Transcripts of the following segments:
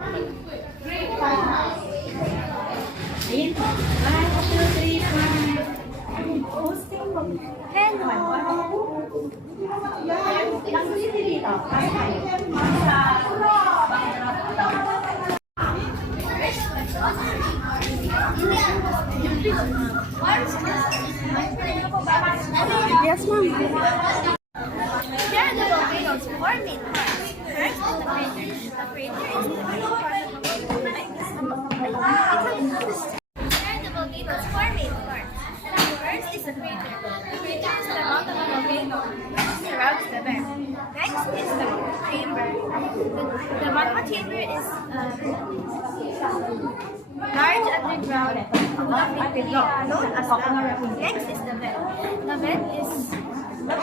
Ayun. 1, 2, 3, 4. Yes, ma'am. Here are the volcanoes' four main parts. First is the crater. The crater is the main part of the volcano. Here are the volcanoes' four main parts. First is the crater. The crater is the mouth of the volcano which surrounds the vent. Next is the chamber. The magma chamber is large underground above known as lava. Next is the vent. The vent is an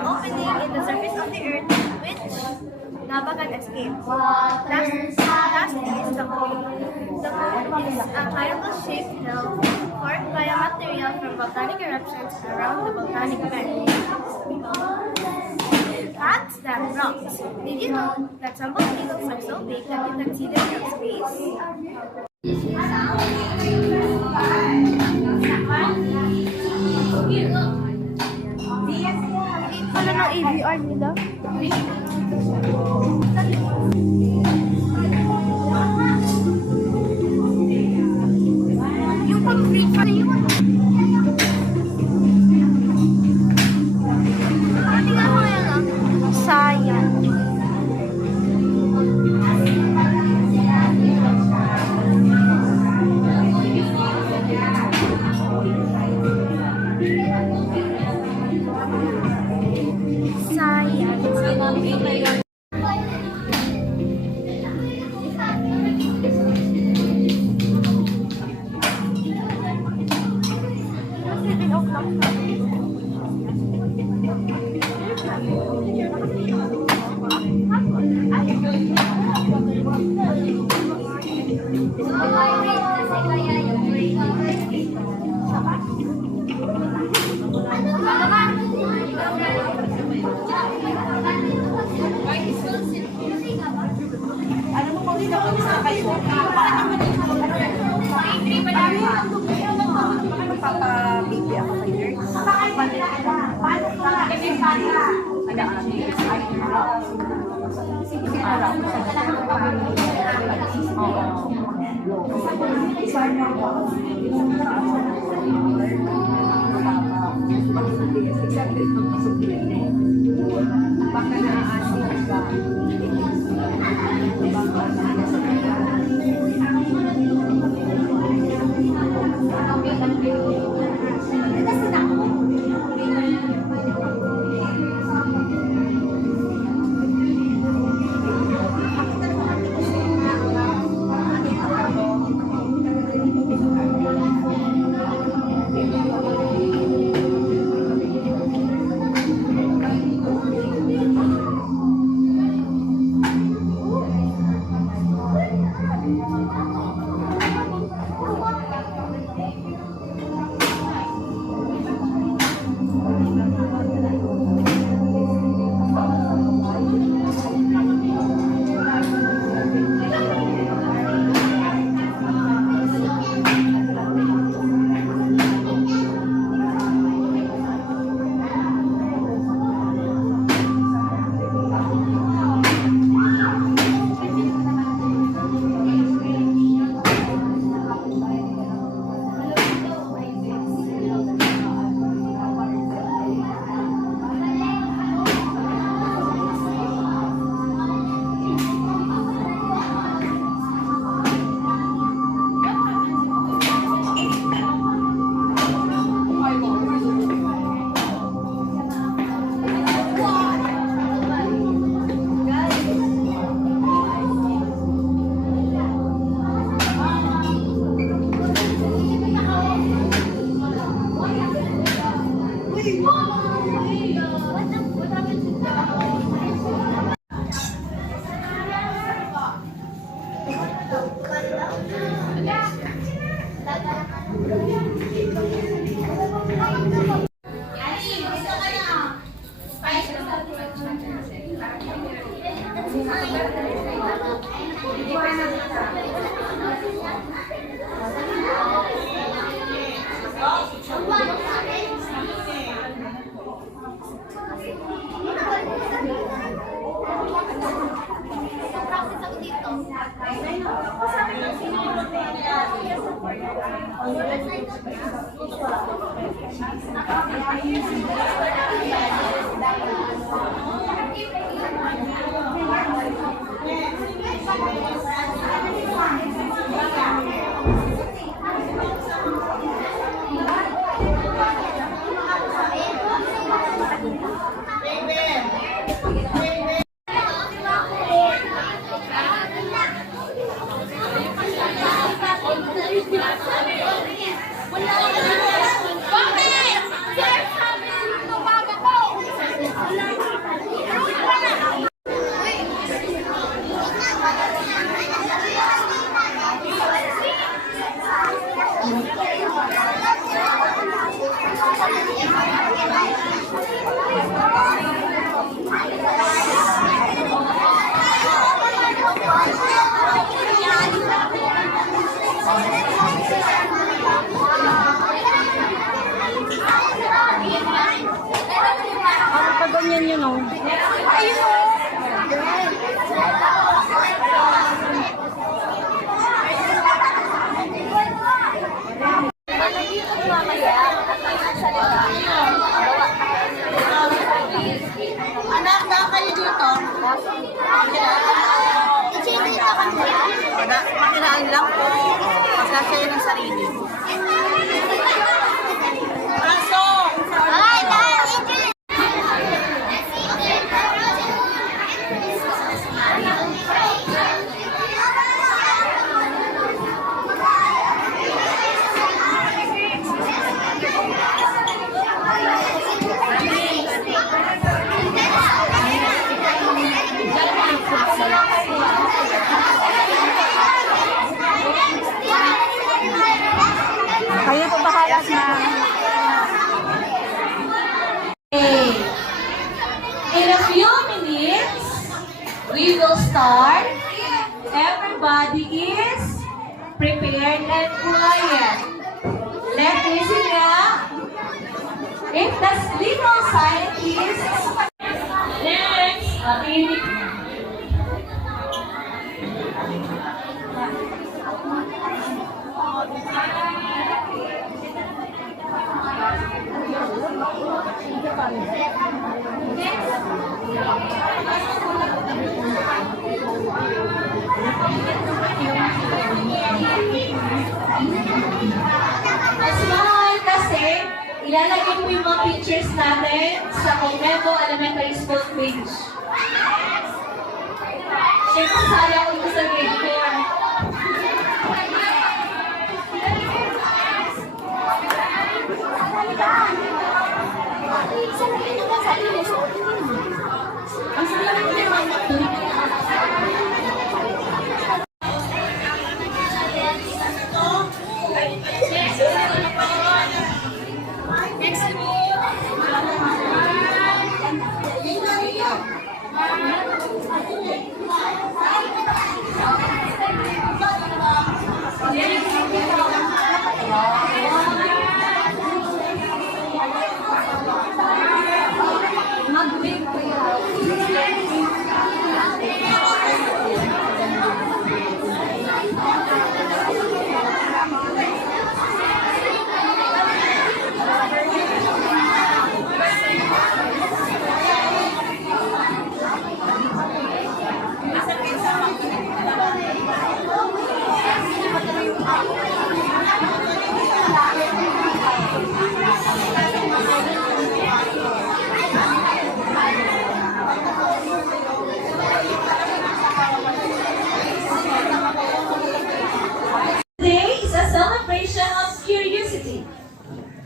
opening in the surface of the earth which lava can escape. Lastly is the cone. The cone is a pliable-shaped hill formed by a material from volcanic eruptions around the volcanic vent. Facts that rocks. Did you know that some volcanoes are so big that you can see them from space? Ano ng AVR nila? Yung pag-free pa yun. Tingnan mo yan ah. Sayang. Papabigyan ako kay Nurse. Paano ka? Practice ako dito. Bakit? Sir, sabi ng tumaga ko. Ano pa ganyan yun, oh? Ayun o. Anak, na kayo dito? Makinaan lang po. Pagkasya ng sarili. Aso! Ay, Kayo po bahalas na. In a few minutes, we will start. Everybody is prepared and quiet. Let's listen now. If the legal scientist next, Smile kasi ilalagay po yung mga pictures natin sa Convento Elementary School page. Siyempre, sali ako dito sa grade 4. Today is a celebration of curiosity,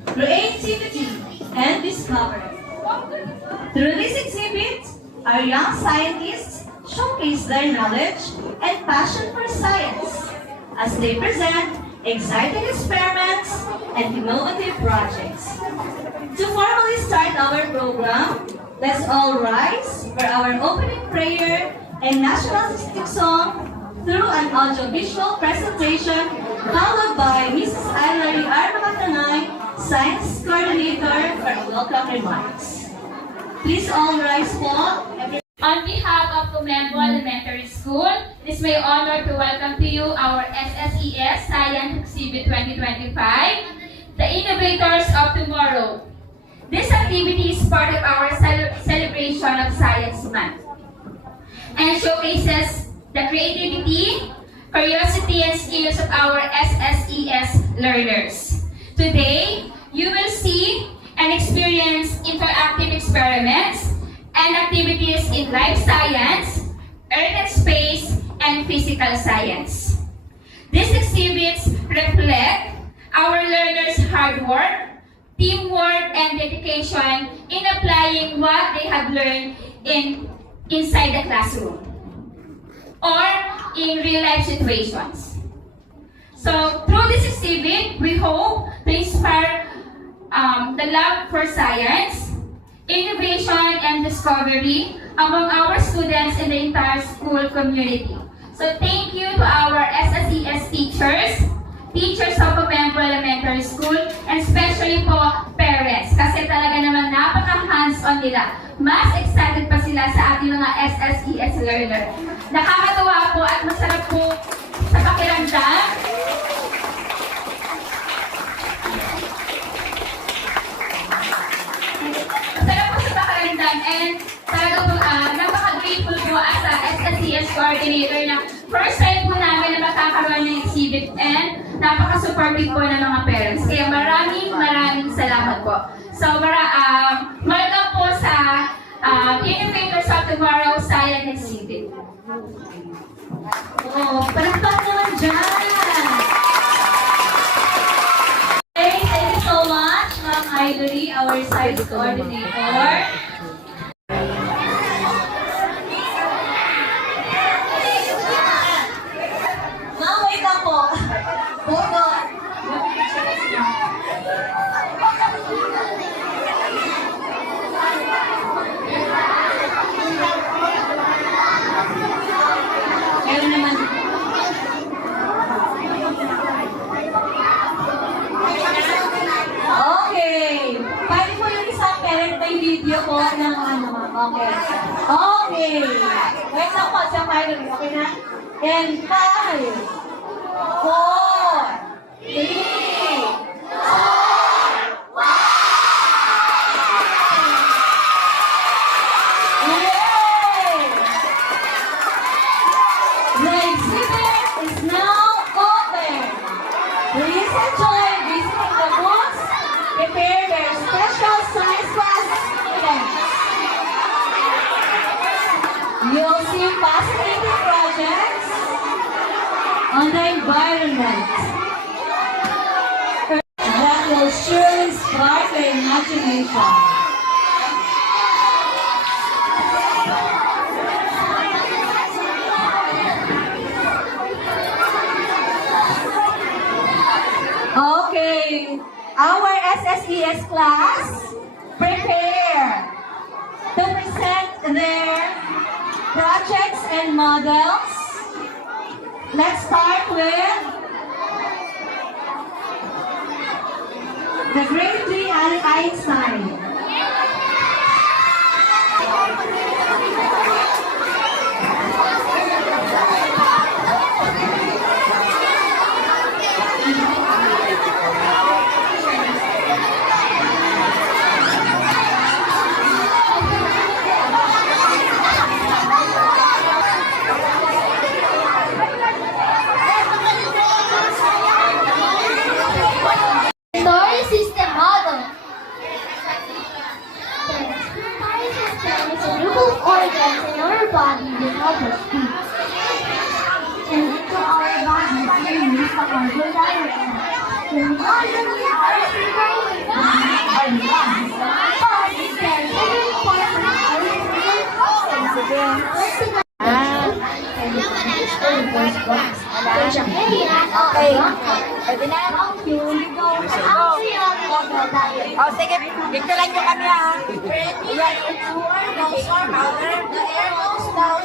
creativity, and discovery. Through this exhibit, our young scientists showcase their knowledge and passion for science as they present exciting experiments and innovative projects. To formally start our program, let's all rise for our opening prayer a nationalistic song through an audiovisual presentation, followed by Mrs. Hilary R. Makatanay, Science Coordinator, for welcome remarks. Please all rise po. On behalf of Comembo Elementary School, it is my honor to welcome to you our SSES Science Exhibit 2025, the Innovators of Tomorrow. This activity is part of our celebration of Science Month and showcases the creativity, curiosity, and skills of our SSES learners. Today, you will see and experience interactive experiments and activities in life science, earth and space, and physical science. These exhibits reflect our learners' hard work, teamwork, and dedication in applying what they have learned inside the classroom or in real-life situations. So, through this exhibit, we hope to inspire the love for science, innovation, and discovery among our students in the entire school community. So thank you to our SSES teachers, teachers of Comembo Elementary School, and especially po parents, kasi talaga naman napaka-hands-on nila. Mas excited pa sila sa ating mga SSES learner. Nakakatuwa po at masarap po sa pakiramdam. And talaga po, napaka-grateful po as a SSES coordinator na first time po namin na makakaroon ng exhibit and napaka-supportive po ng mga parents. Kaya maraming salamat po. So, welcome po sa Innovators of Tomorrow Science Exhibit. Oh, palakpak naman dyan! Okay, thank you so much, Ma'am Hilary, our science coordinator. Ma'am, wait lang po. Hold on. Meron naman. Okay. Pwede po yung isang parent may video po ng ano. Okay. Okay. Wait lang po siya, Miley. Okay na? And 5, 4, 3, 2, Yay! The exhibit is now open. Please enjoy visiting the booths. Prepare their special science class students. You'll see fascinating projects on the environment that will surely spark their imagination. Okay, our SSES class, prepare to present their projects and models. Let's start with the grade 3 Albert Einstein. Story system model. The story system is a group of organs in our body that help us breathe. And into our body we use the organ diagram. The organ are growing our lungs. But it can every part of our organs. Okay. Pwede na. O, sige, picturean nyo kami ha. The air goes down.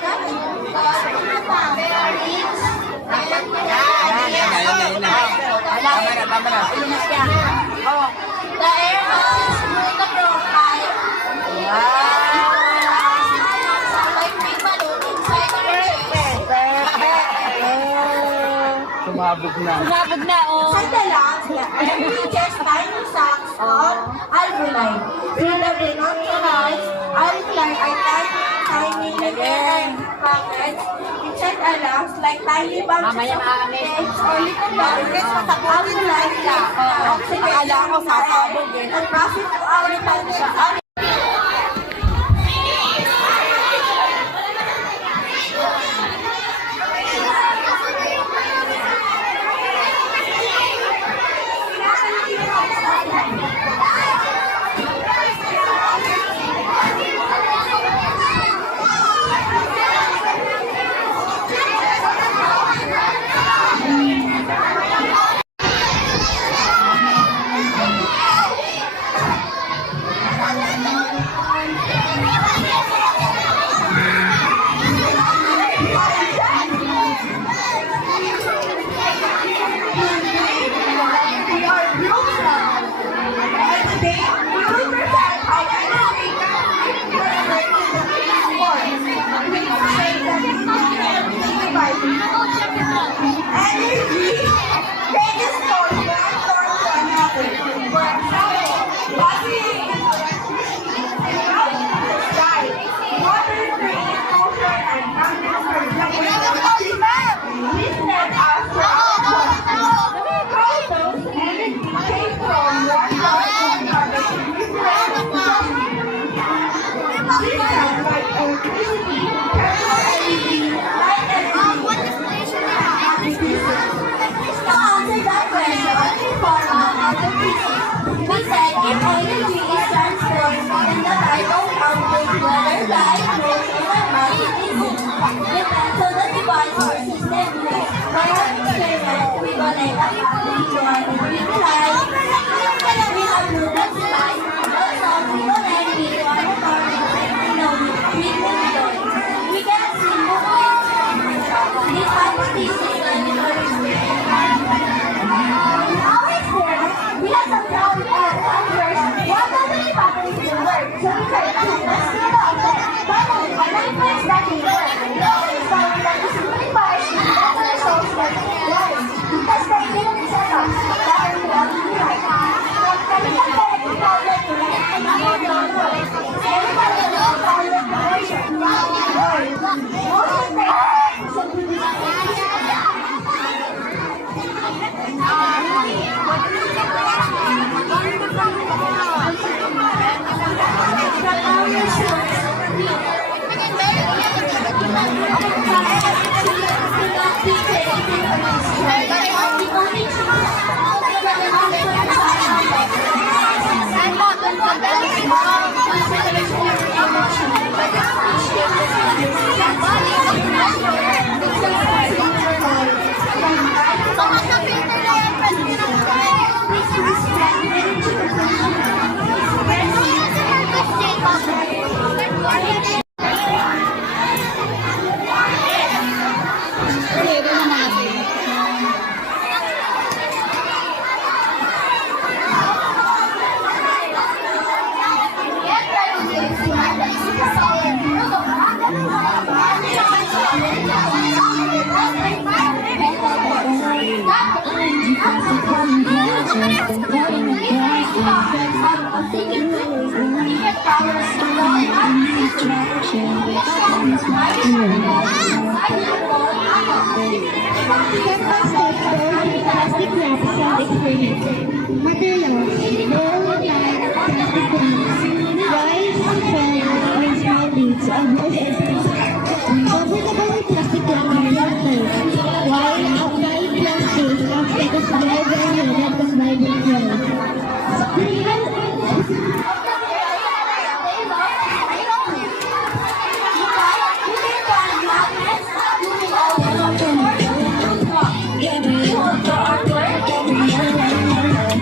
Tama na. Ilumas ka. Oh. The air masses through the profile. Like big balloon inside our chest. Sumabog na. Sa lungs, the air reaches tiny sacs of alveoli. Through the rhinoceros, alveoli are tiny little pockets inside our lungs like tiny bunches of eggs or little bubbles. Alveoli oxygen and process to our lungs. We said if energy is transformed in the type of output, whether light, motion, or mass, it is depends on the device or system used. For our experiment, we connect a battery to an LED light. We have Bluetooth device. Also, we connect it to our recording signal with noise. We can see movement. This hypothesis is our experiment. Our experiment, we have some ground and first, what does the battery do work? So we try to investigate the object, but analyze that they work. Now we discover that the simplifies that the results that lies. Because they didn't set up that are reality right. From chemical electrical electronic and non-control, everybody knows how to version. Most of the Yeah, we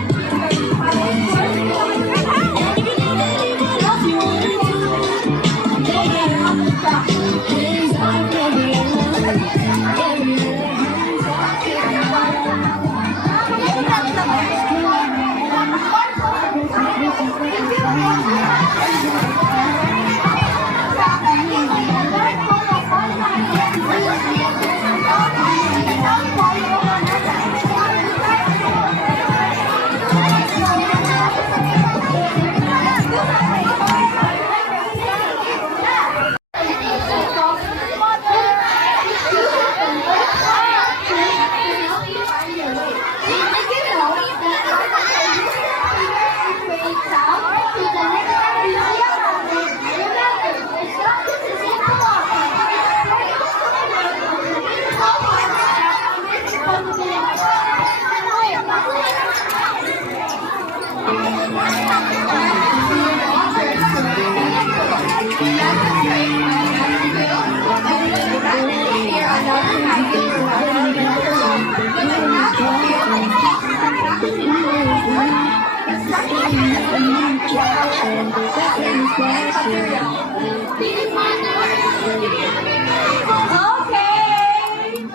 Okay!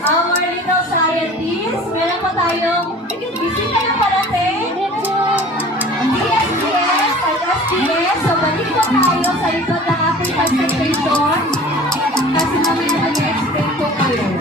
Our little scientists, meron po tayong bisita na parating. DSDS at SDS. So, balik po tayo sa likod ng ating presentation. Kasi mamaya mag-explain po kayo.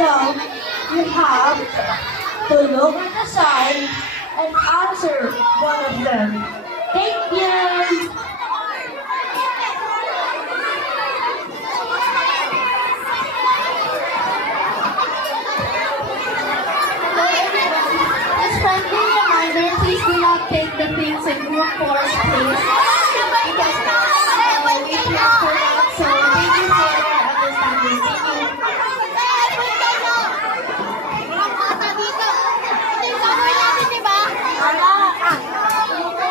So, you have to look at the sign and answer one of them. Thank you. As friendly reminder, please do not take the things in group force, please. Because we can't for that, so thank you for your understanding.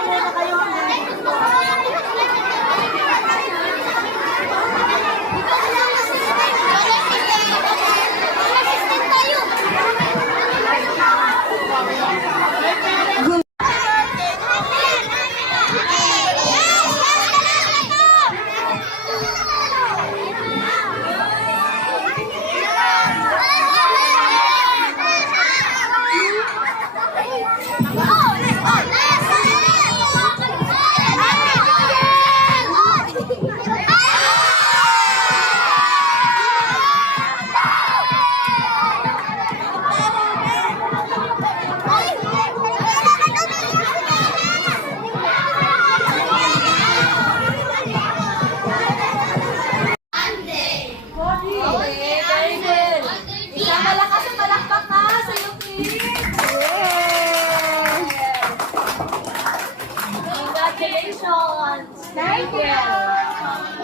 Thank you. Thank you.